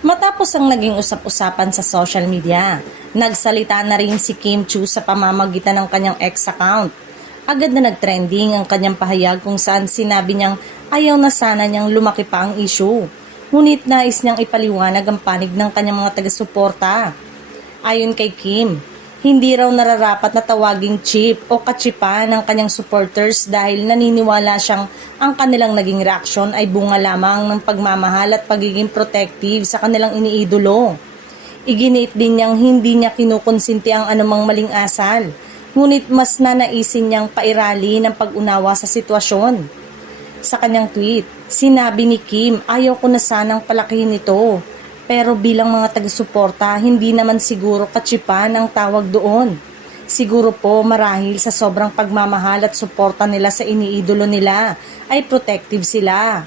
Matapos ang naging usap-usapan sa social media, nagsalita na rin si Kim Chiu sa pamamagitan ng kanyang ex account. Agad na nagtrending ang kanyang pahayag kung saan sinabi niyang ayaw na sana niyang lumaki pa ang issue. Ngunit nais niyang ipaliwanag ang panig ng kanyang mga taga-suporta. Ayon kay Kim, hindi raw nararapat na tawaging chip o kachipa ng kanyang supporters dahil naniniwala siyang ang kanilang naging reaksyon ay bunga lamang ng pagmamahal at pagiging protective sa kanilang iniidolo. Iginiit din niyang hindi niya kinukonsinti ang anumang maling asal, ngunit mas nanaisin niyang pairali ng pag-unawa sa sitwasyon. Sa kanyang tweet, sinabi ni Kim, ayaw ko na sanang palakihin ito. Pero bilang mga taga-suporta, hindi naman siguro katsipan ang tawag doon. Siguro po marahil sa sobrang pagmamahal at suporta nila sa iniidolo nila, ay protective sila.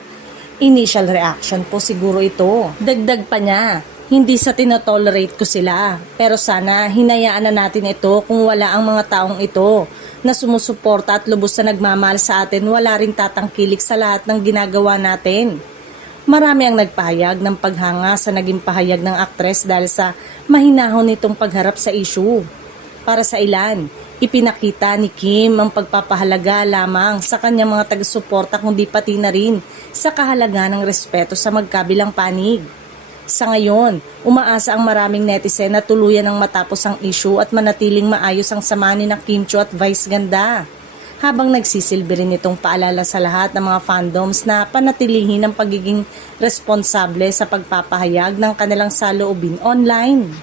Initial reaction po siguro ito. Dagdag pa niya, hindi sa tinotolerate ko sila. Pero sana hinayaan na natin ito kung wala ang mga taong ito na sumusuporta at lubos na nagmamahal sa atin, wala rin tatangkilik sa lahat ng ginagawa natin. Marami ang nagpahayag ng paghanga sa naging pahayag ng aktres dahil sa mahinahon nitong pagharap sa issue. Para sa ilan, ipinakita ni Kim ang pagpapahalaga lamang sa kanyang mga taga-suporta kundi pati na rin sa kahalaga ng respeto sa magkabilang panig. Sa ngayon, umaasa ang maraming netizen na tuluyan ng matapos ang issue at manatiling maayos ang samahan ni Kim Chiu at Vice Ganda. Habang nagsisilbi rin itong paalala sa lahat ng mga fandoms na panatilihin ang pagiging responsable sa pagpapahayag ng kanilang saloobin online.